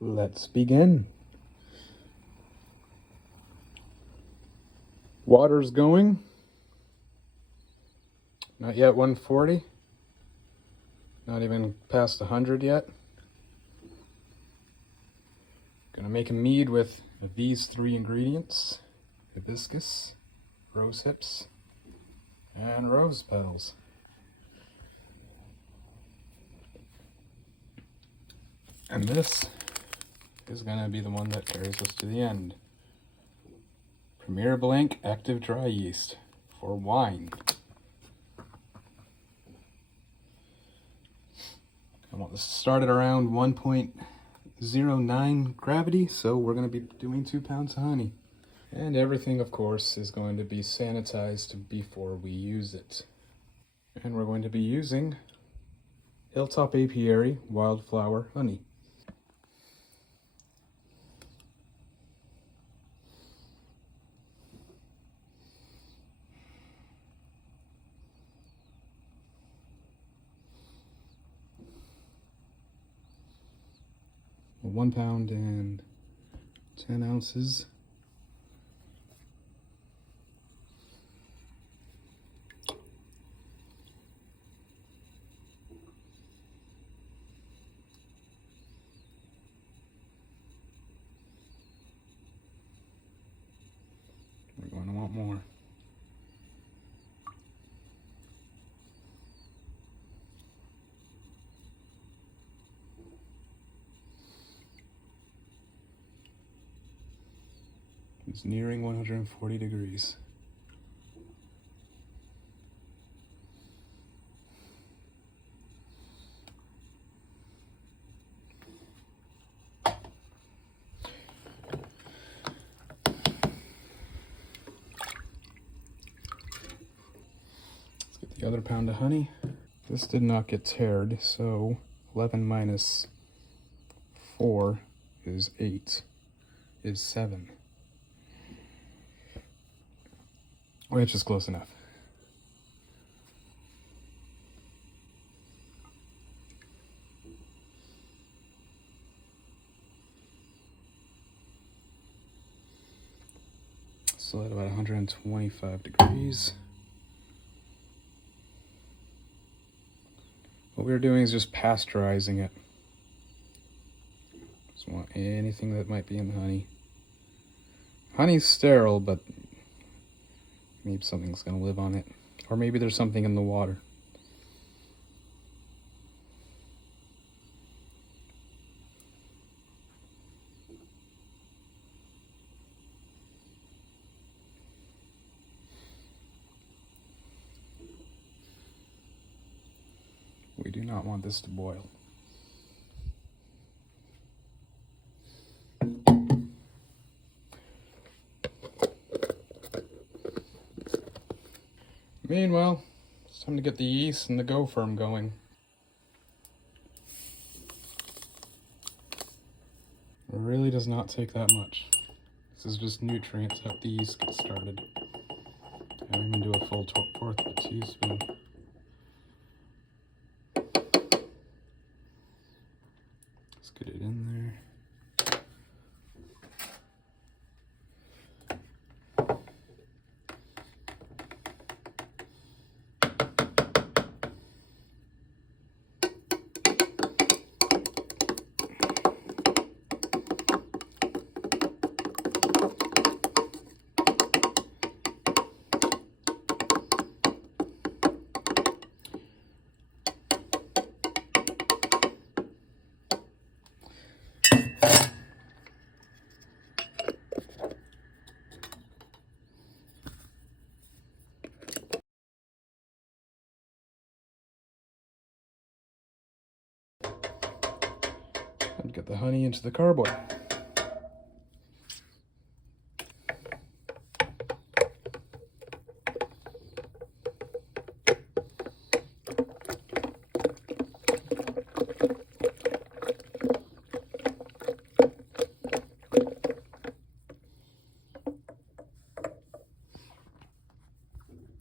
Let's begin. Water's going. Not yet 140. Not even past 100 yet. Gonna make a mead with these 3 ingredients: hibiscus, rose hips, and rose petals. And this is gonna be the one that carries us to the end. Premier Blanc Active Dry Yeast for wine. I want this started around 1.09 gravity, so we're going to be doing 2 pounds of honey. And everything, of course, is going to be sanitized before we use it. And we're going to be using Hilltop Apiary Wildflower Honey. Well, 1 pound and 10 ounces. We're going to want more. It's nearing 140 degrees. Let's get the other pound of honey. This did not get tared, so 11 minus 4 is 8, is 7. Which is close enough. Still at about 125 degrees. What we're doing is just pasteurizing it. Just want anything that might be in the honey. Honey's sterile, but maybe something's going to live on it. Or maybe there's something in the water. We do not want this to boil. Meanwhile, it's time to get the yeast and the go firm going. It really does not take that much. This is just nutrients that the yeast gets started. I don't even do a full 1/4 of a teaspoon. Let's get it in there. And get the honey into the carboy.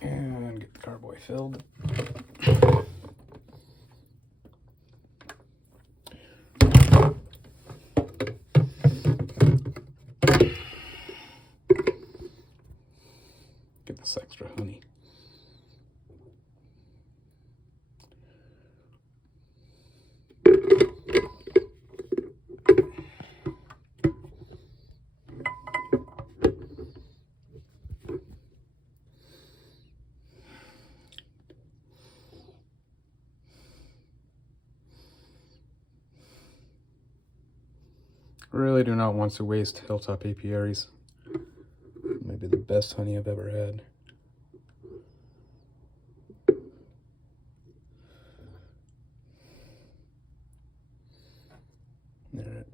And get the carboy filled. Really do not want to waste Hilltop apiaries. Maybe the best honey I've ever had. All right.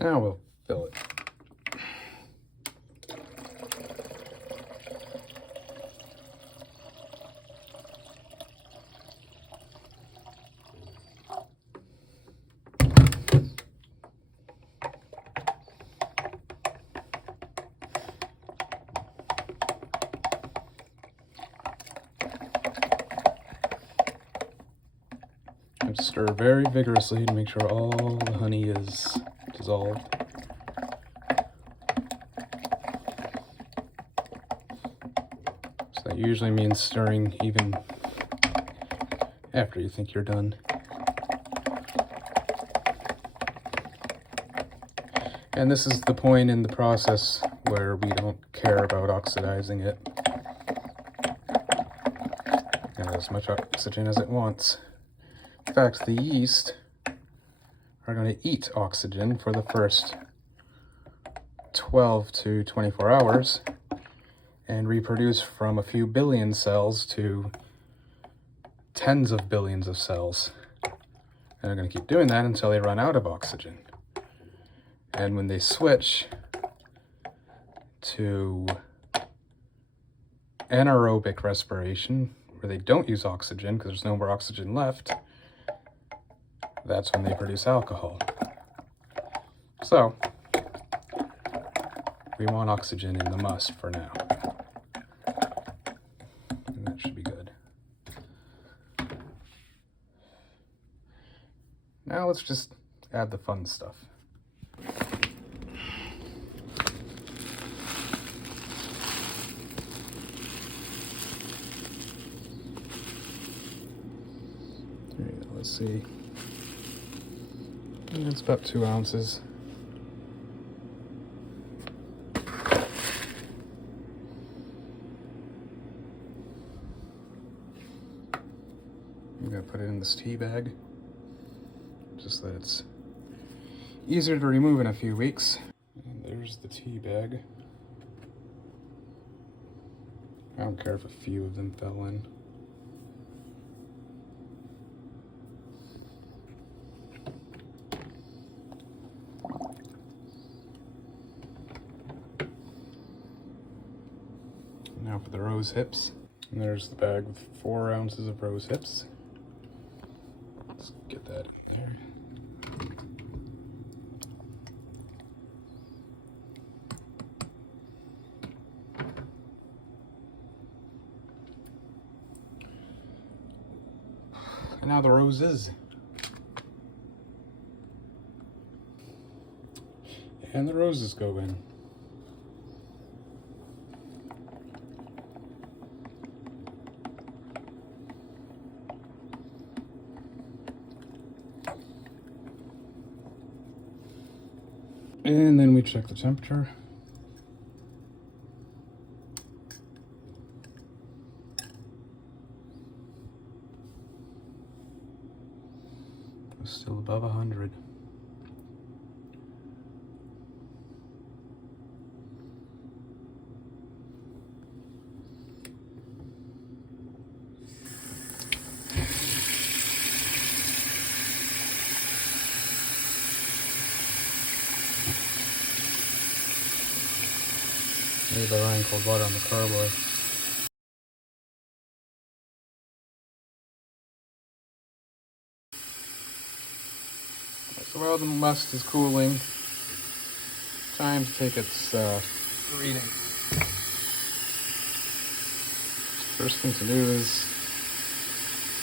Now we'll fill it. And stir very vigorously to make sure all the honey is dissolved. So that usually means stirring even after you think you're done. And this is the point in the process where we don't care about oxidizing it. It has as much oxygen as it wants. In fact, the yeast are going to eat oxygen for the first 12 to 24 hours and reproduce from a few billion cells to tens of billions of cells. And they're going to keep doing that until they run out of oxygen. And when they switch to anaerobic respiration, where they don't use oxygen because there's no more oxygen left, that's when they produce alcohol. So, we want oxygen in the must for now. And that should be good. Now let's just add the fun stuff. Let's see. It's about 2 ounces. I'm going to put it in this tea bag, just that it's easier to remove in a few weeks. And there's the tea bag. I don't care if a few of them fell in. Now for the rose hips. And there's the bag with 4 ounces of rose hips. Let's get that in there. And now the roses. And the roses go in. And then we check the temperature. It's still above 100. Maybe I ran cold water on the carboy. So while the must is cooling, time to take its reading. First thing to do is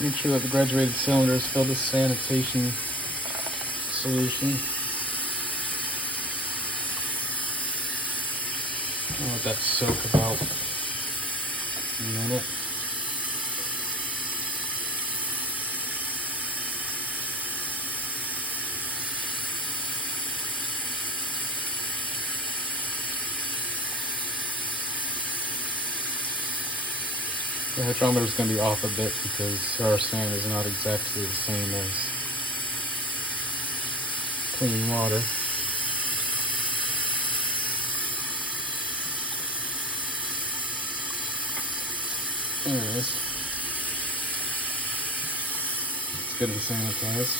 make sure that the graduated cylinder is filled with sanitation solution. I'll let that soak about minute. The hydrometer is going to be off a bit because our sand is not exactly the same as clean water. Anyways, it's good and sanitized.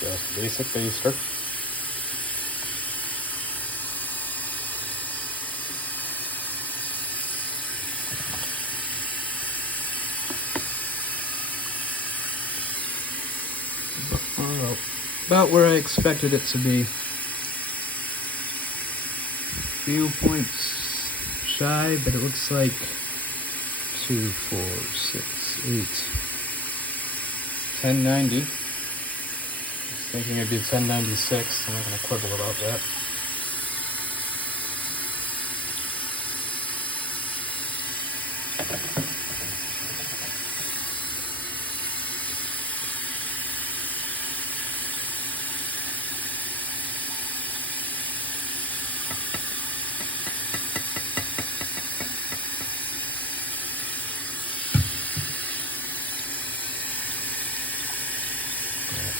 Just basic baster. About where I expected it to be. Few points shy, but it looks like 2, 4, 6, 8, 1090. I was thinking it'd be 1096. I'm not going to quibble about that.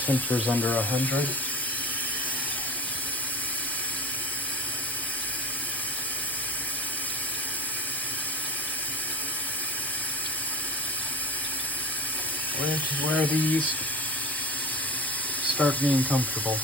Temperature's under 100. Where the yeast start being comfortable.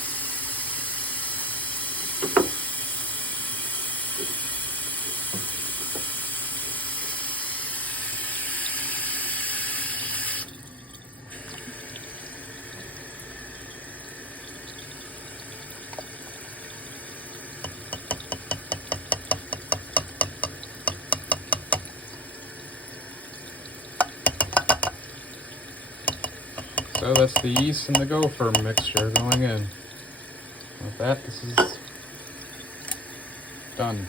So that's the yeast and the gopher mixture going in. With that, this is done.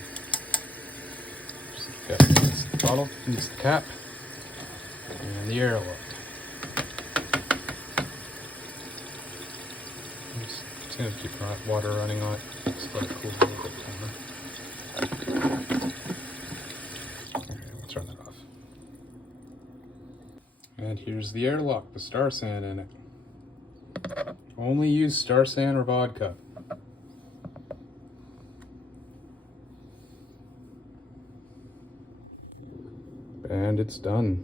Just got this bottle, use the cap, and the airlock. Just gonna keep water running on it. Just let it cool a little bit more. Okay, we'll turn that off. And here's the airlock with star sand in it. Only use star sand or vodka. And it's done.